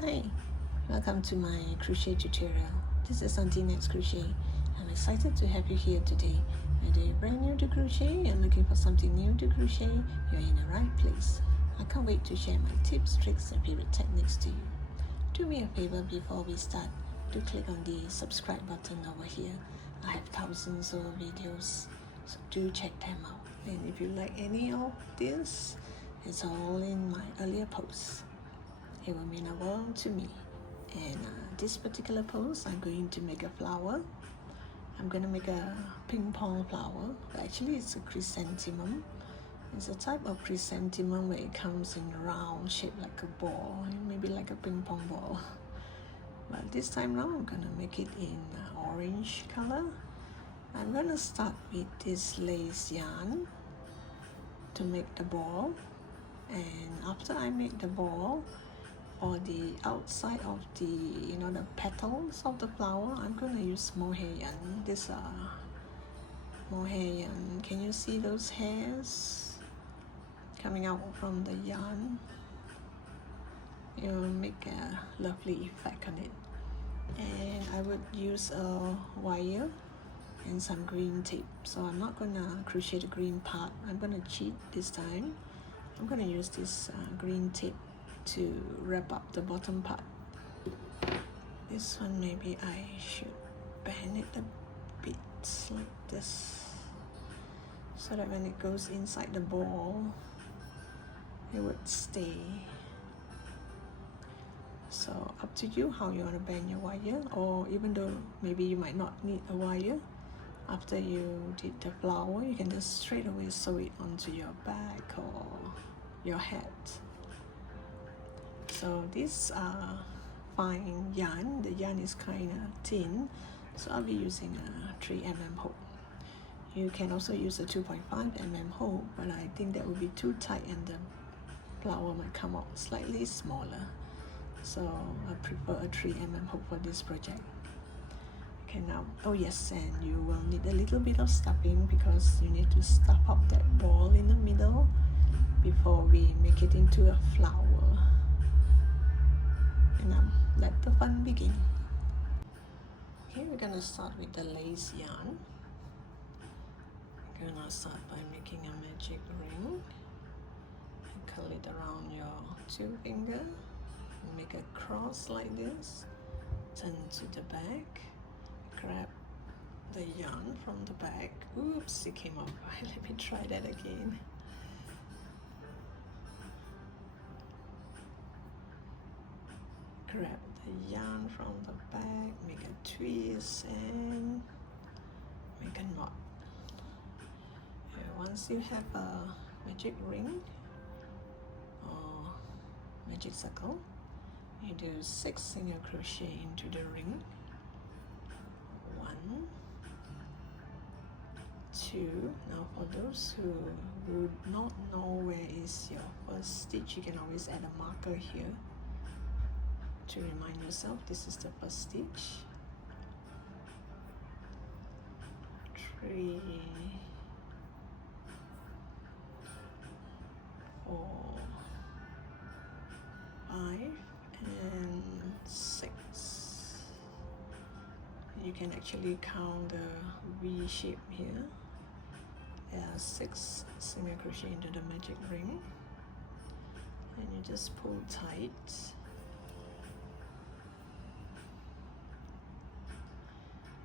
Hi, welcome to my crochet tutorial. This is Auntie Nat's Crochet. I'm excited to have you here today. Whether you're brand new to crochet and looking for something new to crochet, you're in the right place. I can't wait to share my tips, tricks and favorite techniques to you. Do me a favor before we start, do click on the subscribe button over here. I have thousands of videos, so do check them out. And if you like any of this, it's all in my earlier posts. It will mean a world to me. And this particular post, I'm going to make a flower. I'm going to make a ping pong flower. Actually, it's a chrysanthemum. It's a type of chrysanthemum where it comes in round shape like a ball, maybe like a ping pong ball. But this time round, I'm going to make it in orange color. I'm going to start with this lace yarn to make the ball. And after I make the ball, for the outside of the the petals of the flower, I'm going to use mohair yarn. This mohair yarn. Can you see those hairs coming out from the yarn? It will make a lovely effect on it. And I would use a wire and some green tape. So I'm not going to crochet the green part. I'm going to cheat this time. I'm going to use this green tape to wrap up the bottom part. This one maybe I should bend it a bit like this, so that when it goes inside the ball, it would stay. So up to you how you want to bend your wire, or even though maybe you might not need a wire, after you did the flower, you can just straight away sew it onto your bag or your hat. So this fine yarn, the yarn is kind of thin, so I'll be using a 3mm hook. You can also use a 2.5mm hook, but I think that would be too tight and the flower might come out slightly smaller. So I prefer a 3mm hook for this project. Okay, now, oh yes, and you will need a little bit of stuffing because you need to stuff up that ball in the middle before we make it into a flower. And now let the fun begin. Okay, we're gonna start with the lace yarn. We're gonna start by making a magic ring. Curl it around your two finger. Make a cross like this. Turn to the back. Grab the yarn from the back. Oops, it came off. Let me try that again. Grab the yarn from the back, make a twist and make a knot. And once you have a magic ring or magic circle, you do 6 single crochet into the ring. 1, 2. Now for those who would not know where is your first stitch, you can always add a marker here to remind yourself this is the first stitch. 3, 4, 5 and 6. You can actually count the V shape here. There are 6 single crochet into the magic ring, and you just pull tight.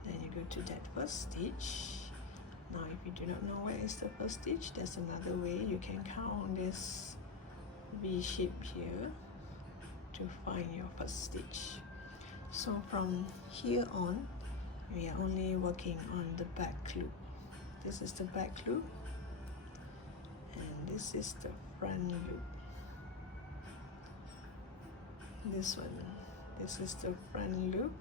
Then you go to that first stitch. Now if you do not know where is the first stitch, there's another way you can count this V shape here to find your first stitch. So from here on, we are only working on the back loop. This is the back loop and this is the front loop. This is the front loop,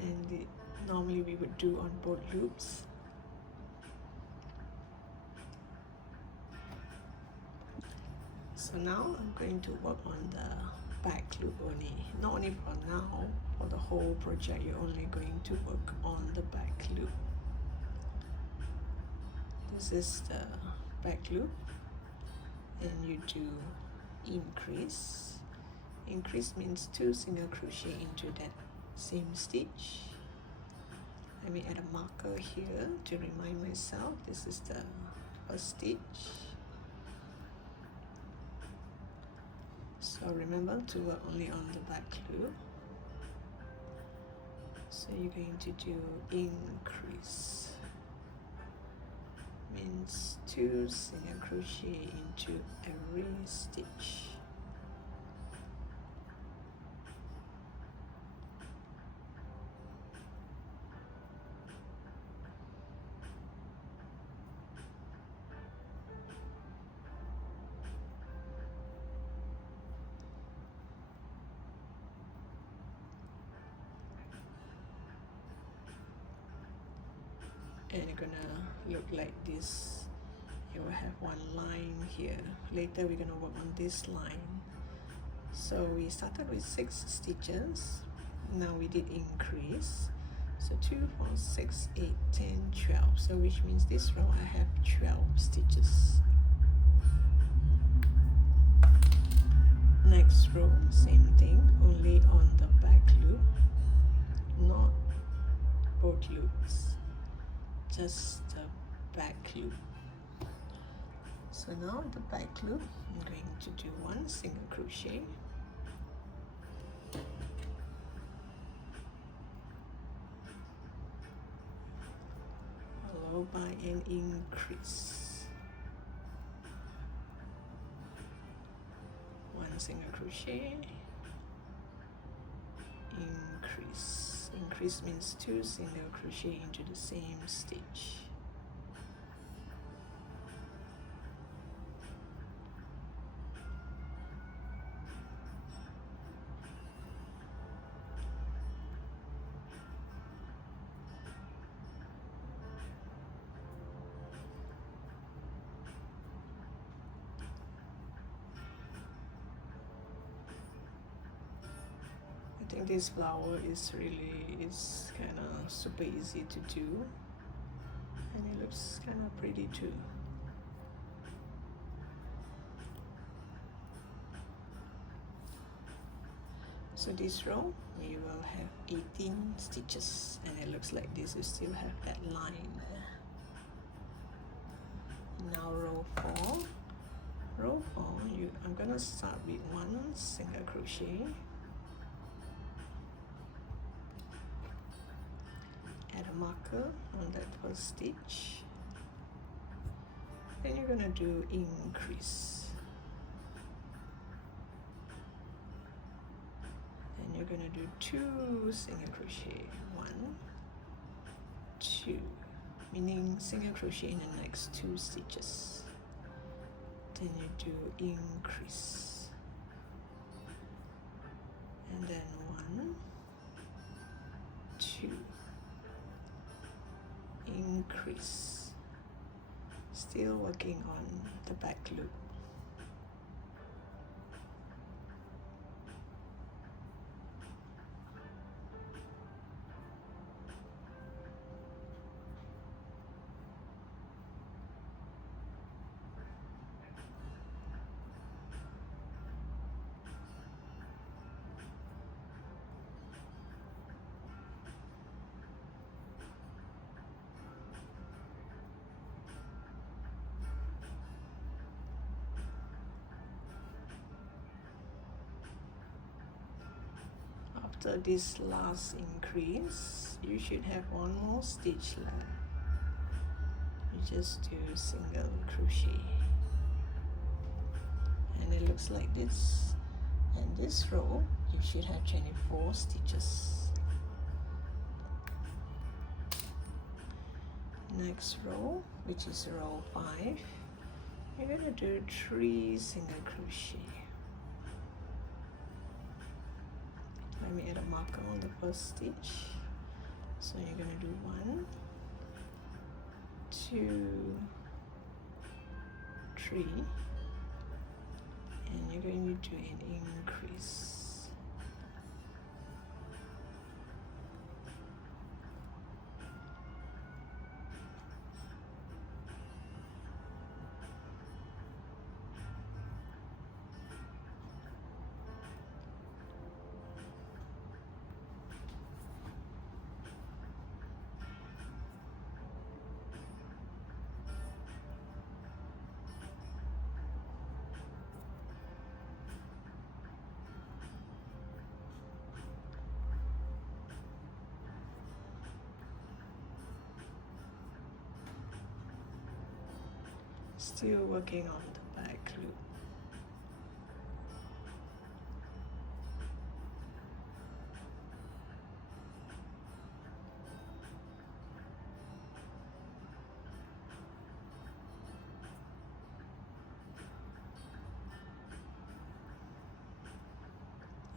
and normally we would do on both loops. So now I'm going to work on the back loop only. Not only for now, for the whole project you're only going to work on the back loop. This is the back loop, and you do increase Increase means 2 single crochet into that same stitch. Let me add a marker here to remind myself this is the first stitch. So remember to work only on the back loop. So you're going to do increase, means 2 single crochet into every stitch. And you're gonna look like this. You will have one line here. Later we're gonna work on this line. So we started with 6 stitches. Now we did increase. So 2, 4, 6, 8, 10, 12. So which means this row I have 12 stitches. Next row, same thing, only on the back loop, not both loops, just the back loop. So now the back loop, I'm going to do 1 single crochet, followed by an increase, 1 single crochet, increase. Increase means 2 single crochet into the same stitch. I think this flower is kind of super easy to do, and it looks kind of pretty too. So this row we will have 18 stitches, and it looks like this. We still have that line there. Now row 4. Row 4, I'm gonna start with 1 single crochet. Add a marker on that first stitch. Then you're gonna do increase. Then you're gonna do 2 single crochet. 1, 2, meaning single crochet in the next 2 stitches. Then you do increase. And then 1, 2. Increase, still working on the back loop. After this last increase, you should have 1 more stitch left. You just do single crochet, and it looks like this. And this row, you should have 24 stitches. Next row, which is row 5, you're going to do 3 single crochet. Let me add a marker on the first stitch. So you're going to do 1, 2, 3, and you're going to do an increase. Still working on the back loop.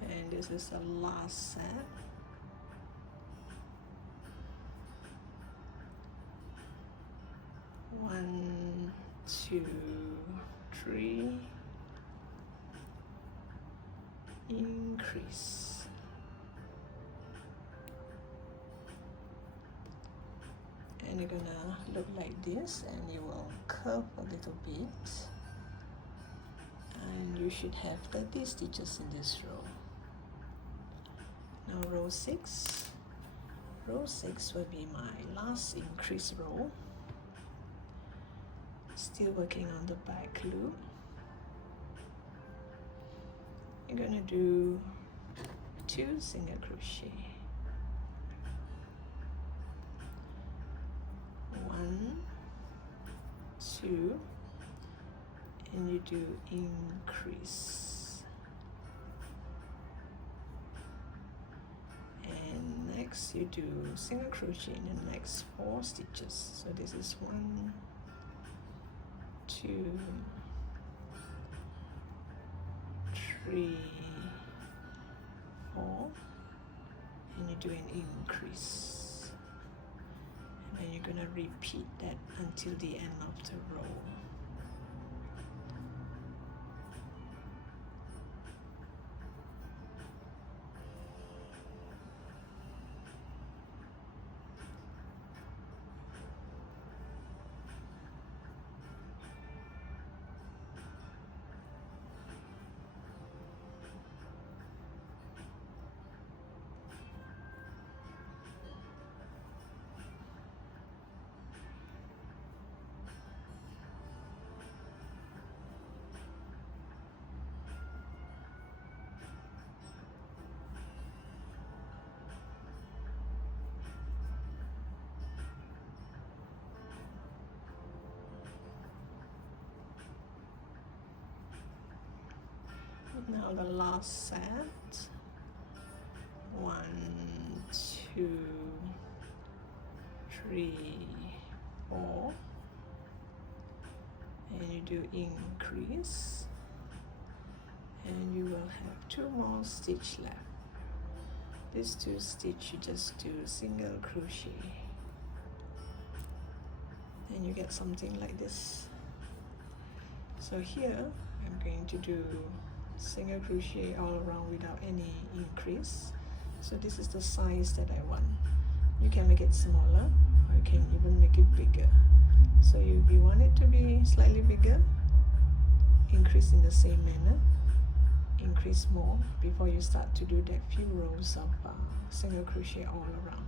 And this is the last set. 1, 2, 3, increase. And you're gonna look like this, and you will curve a little bit, and you should have 30 stitches in this row. Now row 6. Row 6 will be my last increase row. Still working on the back loop. You're gonna do 2 single crochet. 1, 2, and you do increase. And next you do single crochet in the next 4 stitches. So this is 1, 2, 3, 4, and you do an increase, and then you're gonna repeat that until the end of the row. Now the last set. 1, 2, 3, 4, and you do increase, and you will have 2 more stitch left. These 2 stitch you just do single crochet, and you get something like this. So here I'm going to do single crochet all around without any increase. So this is the size that I want. You can make it smaller, or you can even make it bigger. So if you want it to be slightly bigger, increase in the same manner, increase more before you start to do that few rows of single crochet all around.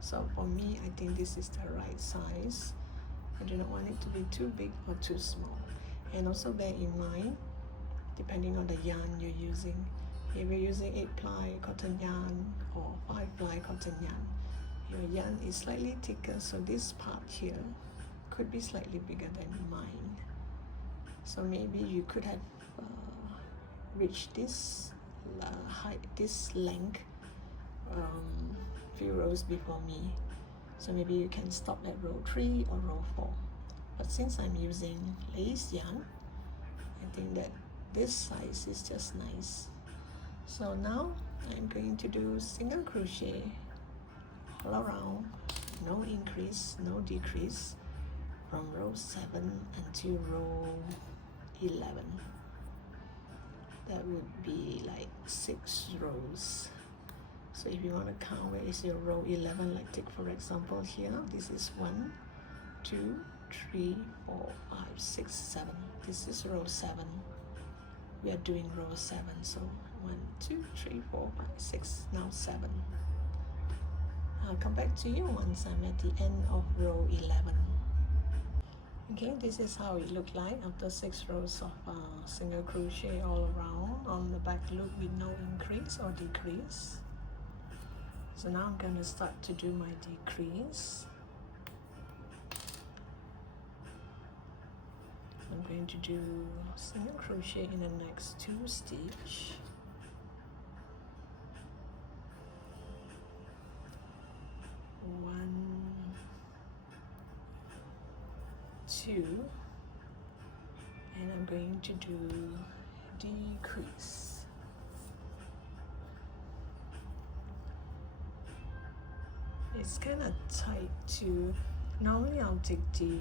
So for me, I think this is the right size. I do not want it to be too big or too small. And also bear in mind, depending on the yarn you're using. If you're using 8-ply cotton yarn or 5-ply cotton yarn, your yarn is slightly thicker, so this part here could be slightly bigger than mine. So maybe you could have reached this height, this length, few rows before me. So maybe you can stop at row 3 or row 4. But since I'm using lace yarn, I think that this size is just nice. So now I'm going to do single crochet all around, no increase, no decrease, from row 7 until row 11. That would be like 6 rows. So if you want to count where is your row 11, like take for example here, this is 1, 2, 3, 4, 5, 6, 7. This is row 7. We are doing row 7, so 1, 2, 3, 4, 5, 6, now 7. I'll come back to you once I'm at the end of row 11. Okay, this is how it looked like after 6 rows of single crochet all around on the back loop with no increase or decrease. So now I'm going to start to do my decrease. I'm going to do single crochet in the next 2 stitch. One, 2, and I'm going to do decrease. It's kind of tight too. Normally I'll take the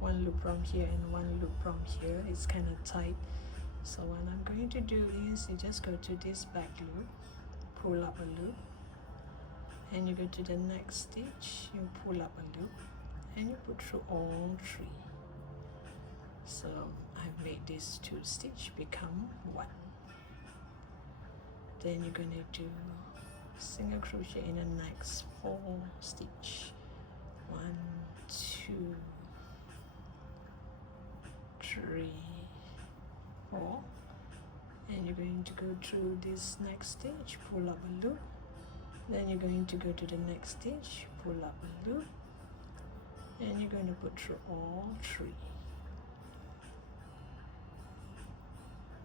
one loop from here and one loop from here. It's kind of tight. So what I'm going to do is you just go to this back loop, pull up a loop, and you go to the next stitch, you pull up a loop, and you put through all 3. So I've made these 2 stitch become 1. Then you're gonna do single crochet in the next 4 stitch. 1, 2, 3, 4, and you're going to go through this next stitch, pull up a loop, then you're going to go to the next stitch, pull up a loop, and you're going to put through all 3.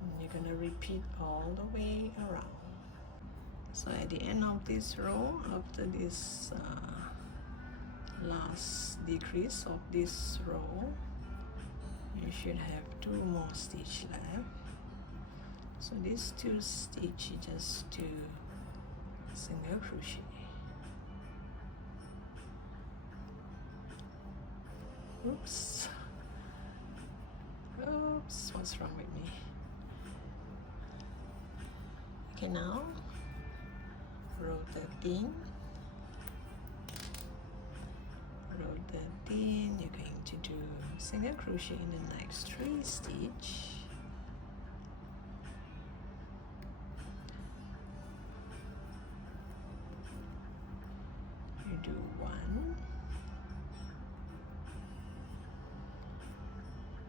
And you're going to repeat all the way around. So at the end of this row, after this last decrease of this row, you should have 2 more stitch left. So these 2 stitch, you just do single crochet. Oops, what's wrong with me? Okay, now row 13, you're going to do single crochet in the next 3 stitch. You do 1,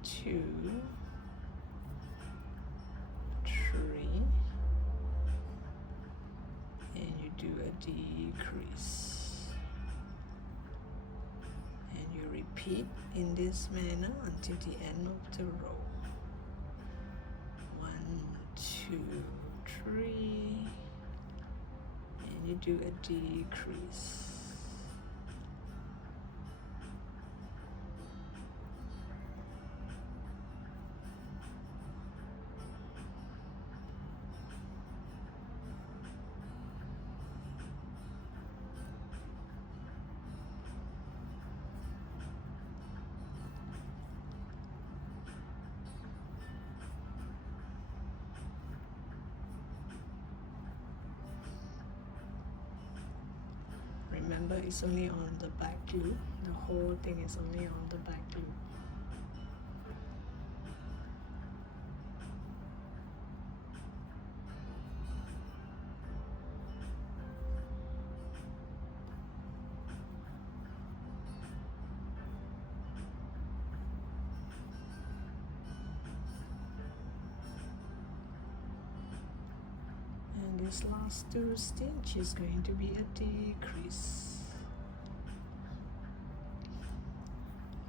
2, 3, and you do a decrease. And you repeat in this manner until the end of the row. 1, 2, 3, and you do a decrease. Remember, it's only on the back loop. The whole thing is only on the back loop. And this last 2 stitch is going to be a decrease.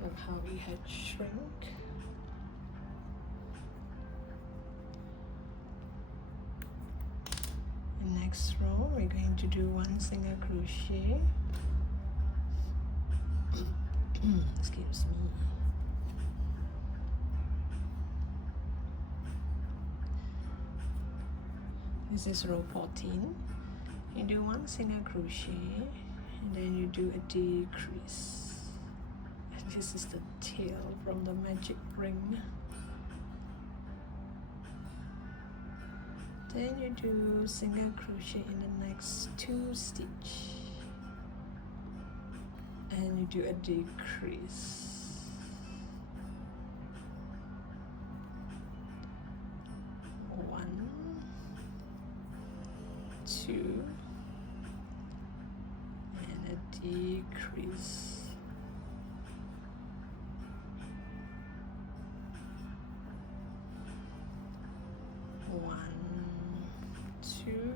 Look how we had shrink. And next row, we're going to do 1 single crochet. Excuse me. This is row 14. You do 1 single crochet and then you do a decrease. And this is the tail from the magic ring. Then you do single crochet in the next 2 stitch and you do a decrease. 1, 2, and a decrease. 1, 2,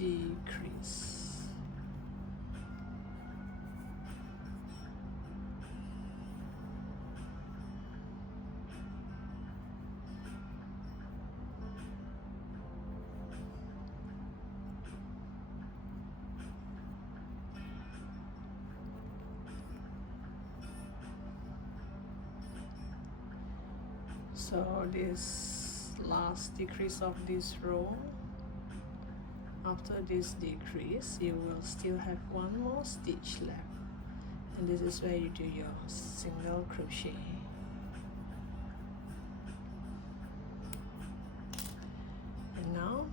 decrease. So this last decrease of this row, after this decrease you will still have one more stitch left, and this is where you do your single crochet. And now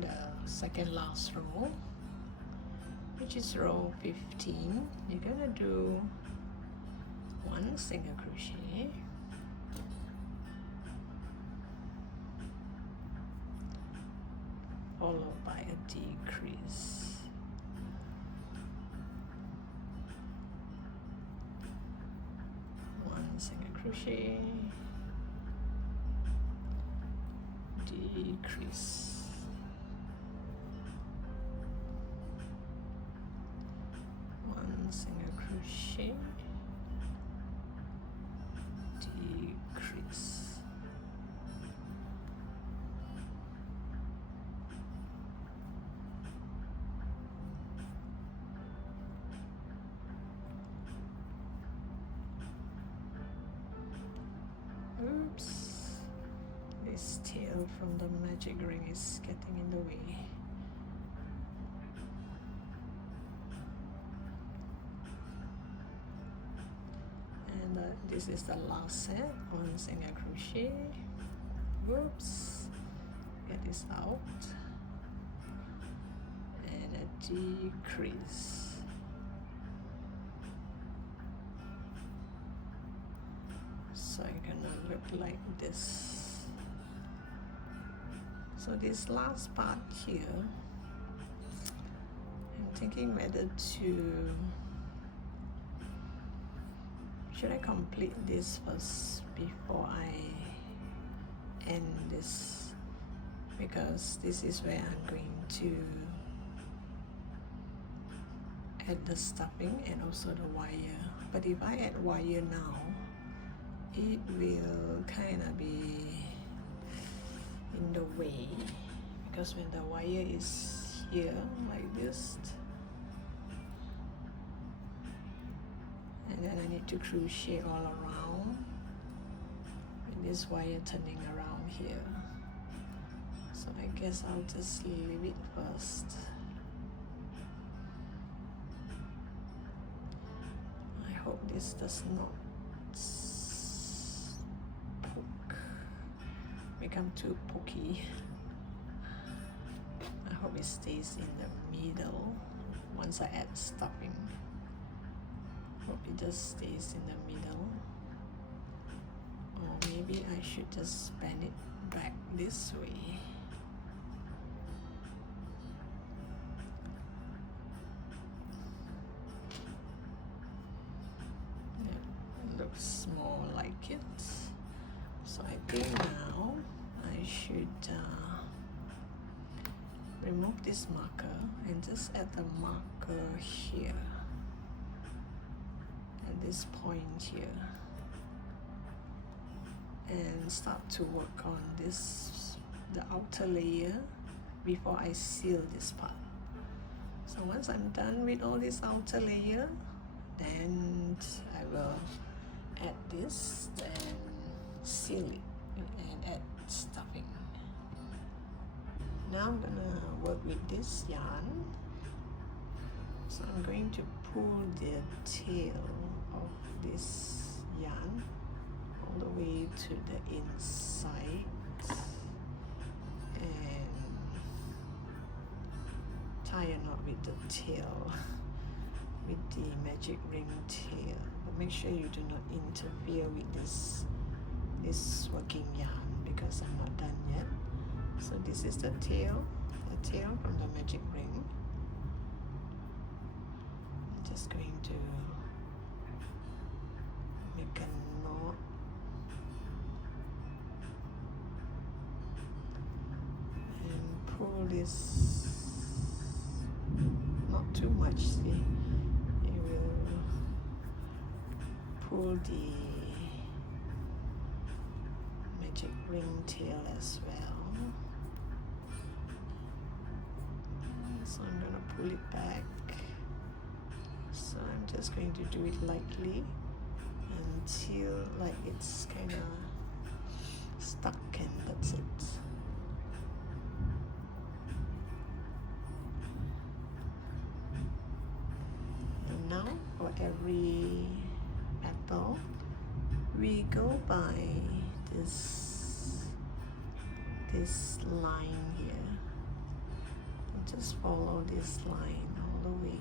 the second last row, which is row 15, you're gonna do one single crochet, followed by a decrease. One single crochet, decrease. One single crochet, decrease. Oops, this tail from the magic ring is getting in the way. And this is the last set, one single crochet. Whoops, get this out, and a decrease. So it's gonna look like this. So this last part here, I'm thinking whether to, should I complete this first before I end this, because this is where I'm going to add the stuffing and also the wire. But if I add wire now, it will kind of be in the way, because when the wire is here like this, and then I need to crochet all around with this wire turning around here. So I guess I'll just leave it first. I hope this does not become too pokey. I hope it stays in the middle once I add stuffing. Hope it just stays in the middle. Or maybe I should just bend it back this way. Yeah, it looks more like it. So I think now I should remove this marker and just add the marker here at this point here, and start to work on this, the outer layer, before I seal this part. So once I'm done with all this outer layer, then I will add this and seal it and add stuffing. Now I'm gonna work with this yarn. So I'm going to pull the tail of this yarn all the way to the inside and tie a knot with the tail, with the magic ring tail. But make sure you do not interfere with this working yarn, because I'm not done yet. So this is the tail from the magic ring. I'm just going to make a knot and pull this too much, see, it will pull the magic ring tail as well. So I'm gonna pull it back. So I'm just going to do it lightly until like it's kind of stuck, and that's it. And now for every petal we go by this line here. Just follow this line all the way.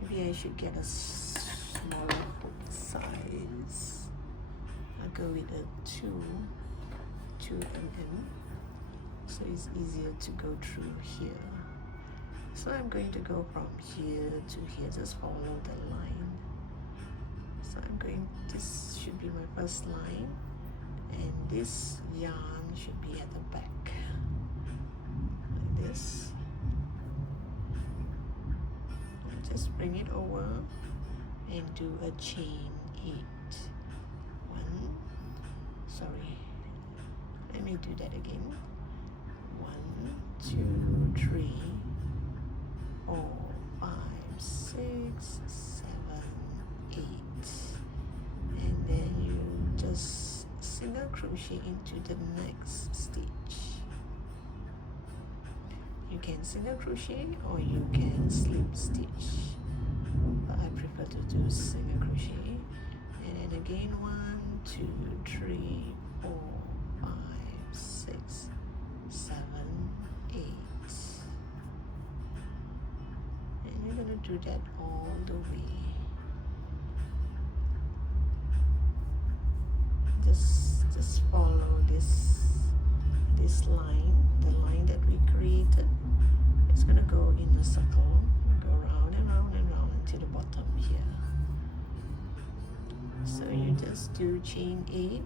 Maybe I should get a smaller hook size. I'll go with a 2 mm, so it's easier to go through here. So I'm going to go from here to here, just follow the line. So this should be my first line, and this yarn should be at the back, like this. Just bring it over and do a chain 8. Let me do that again. 1, 2, 3, 4, 5, 6, 7, 8, and then you just single crochet into the next stitch. You can single crochet or you can slip stitch, but I prefer to do single crochet. And then again 1, 2, 3, 4, 5, 6, 7, 8, and you're gonna do that all the way. Just follow this line, the line that we created. It's gonna go in a circle, go round and round and round until the bottom here. So you just do chain 8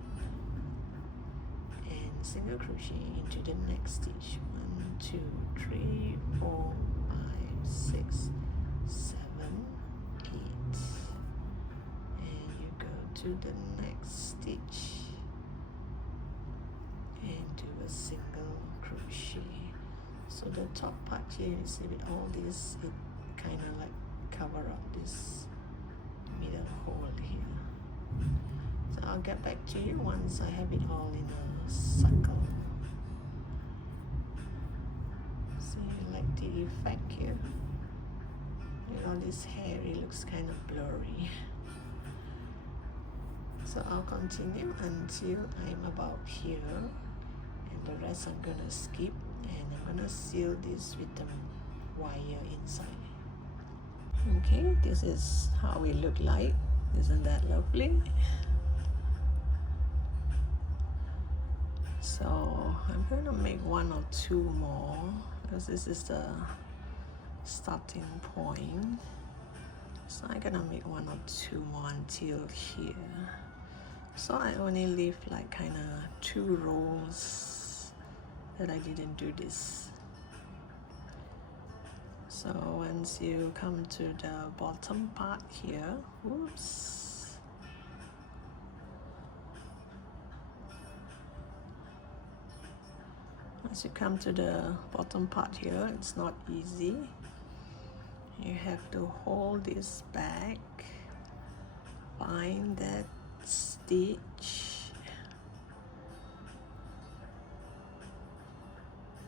and single crochet into the next stitch. 1, 2, 3, 4, 5, 6, 7, 8, and you go to the next stitch and do a single crochet. So the top part here, you see with all this, it kind of like cover up this middle hole here. So I'll get back to you once I have it all in a circle. See, you like the effect here? With all this hair, it looks kind of blurry. So I'll continue until I'm about here, and the rest I'm gonna skip, and I'm gonna seal this with the wire inside. Okay, this is how it look like. Isn't that lovely? So I'm gonna make 1 or 2 more because this is the starting point. So I'm gonna make 1 or 2 more until here. So I only leave like kind of 2 rows that I didn't do this. So once you come to the bottom part here, whoops, once you come to the bottom part here, it's not easy. You have to hold this back, find that stitch,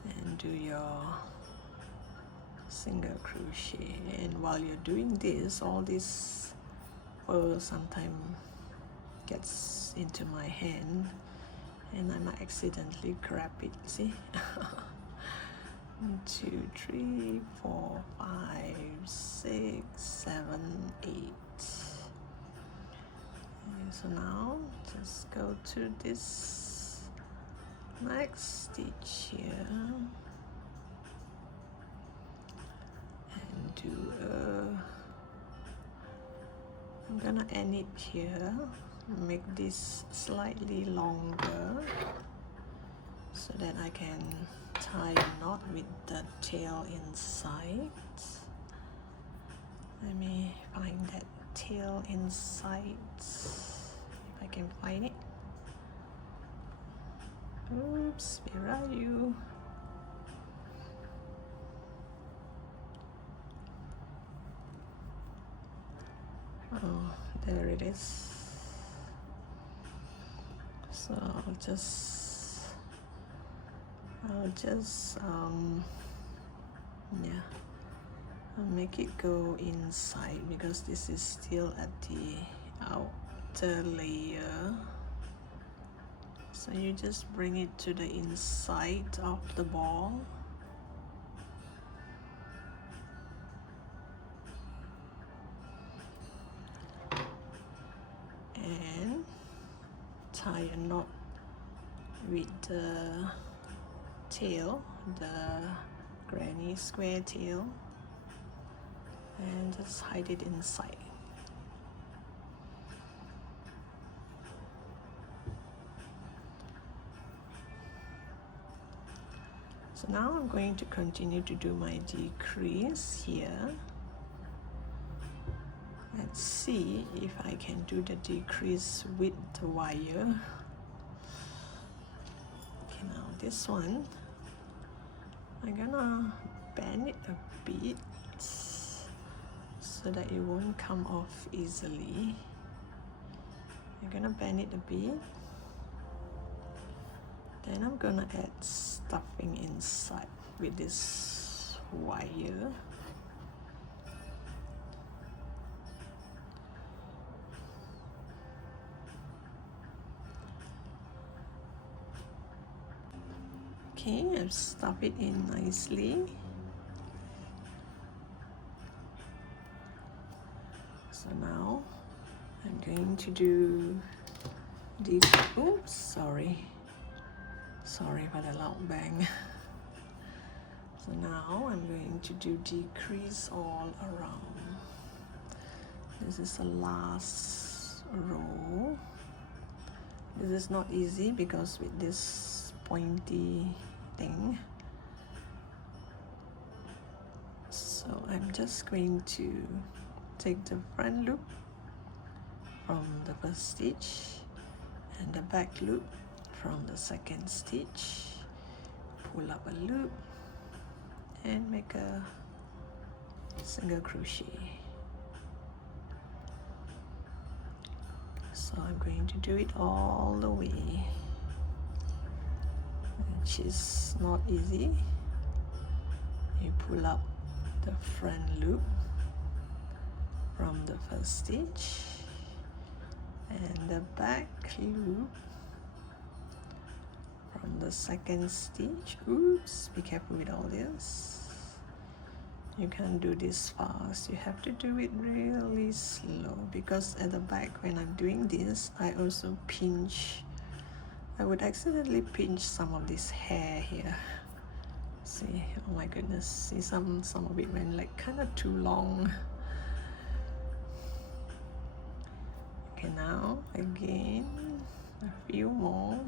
and do your single crochet. And while you're doing this, all this fur sometimes gets into my hand and I might accidentally grab it. See? 1, 2, 3, 4, 5, 6, 7, 8. And so now just go to this next stitch here and do I'm gonna end it here, make this slightly longer so that I can tie a knot with the tail inside. Let me find that tail inside, if I can find it. Oops, where are you? Oh, there it is. So I'll just yeah, I'll make it go inside because this is still at the outer layer. So you just bring it to the inside of the ball. And tie a knot with the tail, the granny square tail, and just hide it inside. So now I'm going to continue to do my decrease here. Let's see if I can do the decrease with the wire. Okay, now this one, I'm gonna bend it a bit so that it won't come off easily. I'm gonna bend it a bit. Then I'm gonna add stuffing inside with this wire. Okay, I've stuffed it in nicely. So now I'm going to do this. Oops, sorry for the loud bang. So now I'm going to do decrease all around. This is the last row. This is not easy because with this pointy thing. So I'm just going to take the front loop from the first stitch and the back loop from the second stitch, pull up a loop and make a single crochet. So I'm going to do it all the way, which is not easy. You pull up the front loop from the first stitch and the back loop from the second stitch. Oops, be careful with all this. You can't do this fast, you have to do it really slow, because at the back when I'm doing this, I also pinch. I would accidentally pinch some of this hair here. See, oh my goodness, see some of it went like kind of too long. Okay, now again, a few more.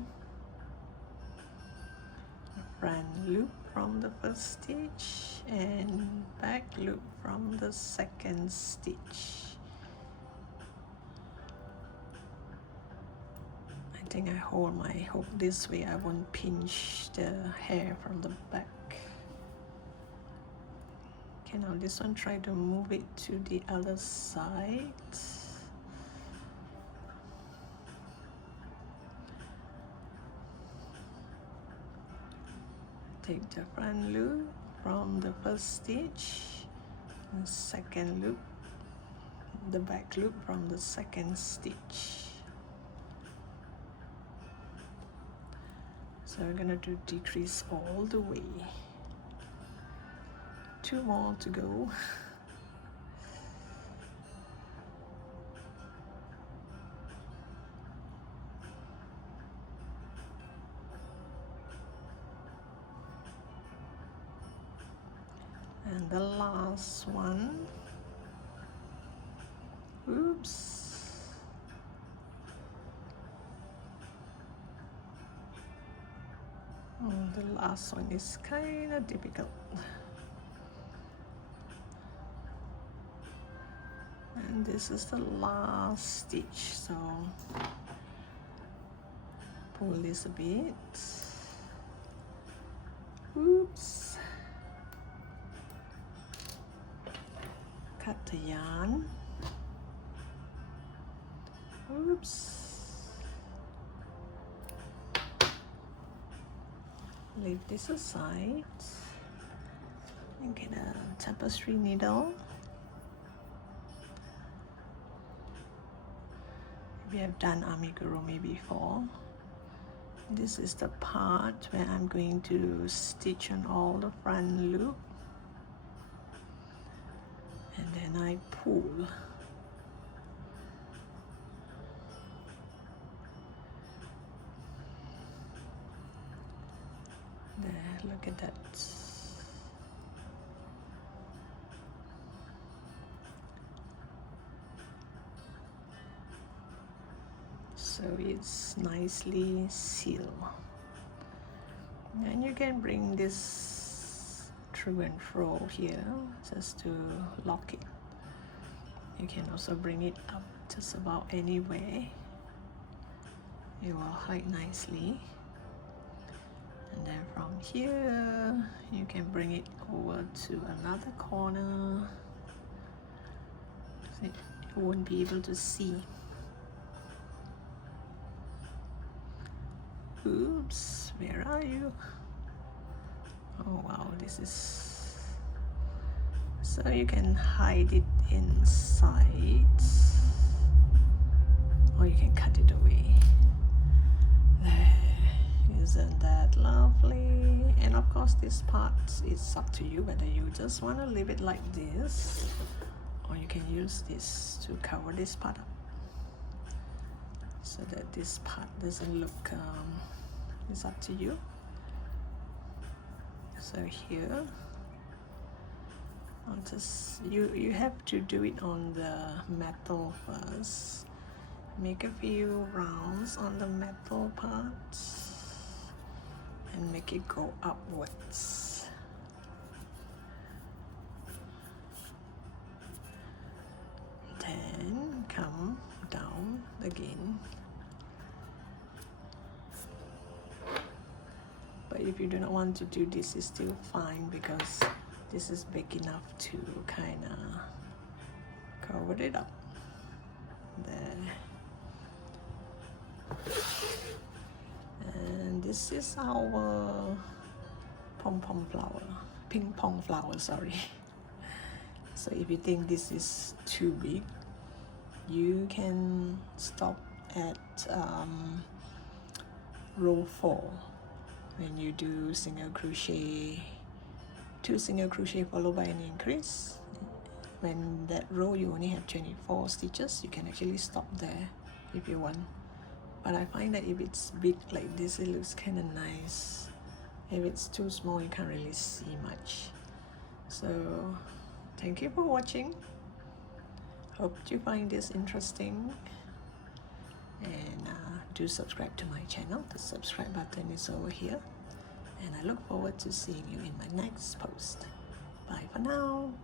Front loop from the first stitch and back loop from the second stitch. I think I hold my hook this way, I won't pinch the hair from the back. Okay, now this one, try to move it to the other side. Take the front loop from the first stitch, and second loop, the back loop from the second stitch. So we're gonna do decrease all the way. 2 more to go. And the last one. Oops. Oh, the last one is kind of difficult. and this is the last stitch, so pull this a bit. Oops. Cut the yarn. Oops. Leave this aside and get a tapestry needle. We have done amigurumi before. This is the part where I'm going to stitch on all the front loop, and then I pull. There, look at that. So it's nicely sealed. And you can bring this through and fro here just to lock it. You can also bring it up just about anywhere. It will hide nicely. And then from here, you can bring it over to another corner. You won't be able to see. Oops, where are you? Oh wow, this is... So you can hide it inside, or you can cut it away. There, isn't that lovely? And of course this part is up to you whether you just want to leave it like this, or you can use this to cover this part up, so that this part doesn't look, it's up to you. So here, I'll just, you have to do it on the metal first. Make a few rounds on the metal parts and make it go upwards. Then come down again. But if you do not want to do this, it's still fine, because this is big enough to kind of cover it up. There. And this is our pom-pom flower, ping pong flower, sorry. So if you think this is too big, you can stop at row 4. When you do single crochet, 2 single crochet followed by an increase. When that row you only have 24 stitches, you can actually stop there if you want. But I find that if it's big like this, it looks kind of nice. If it's too small, you can't really see much. So thank you for watching. Hope you find this interesting, and do subscribe to my channel. The subscribe button is over here, and I look forward to seeing you in my next post. Bye for now.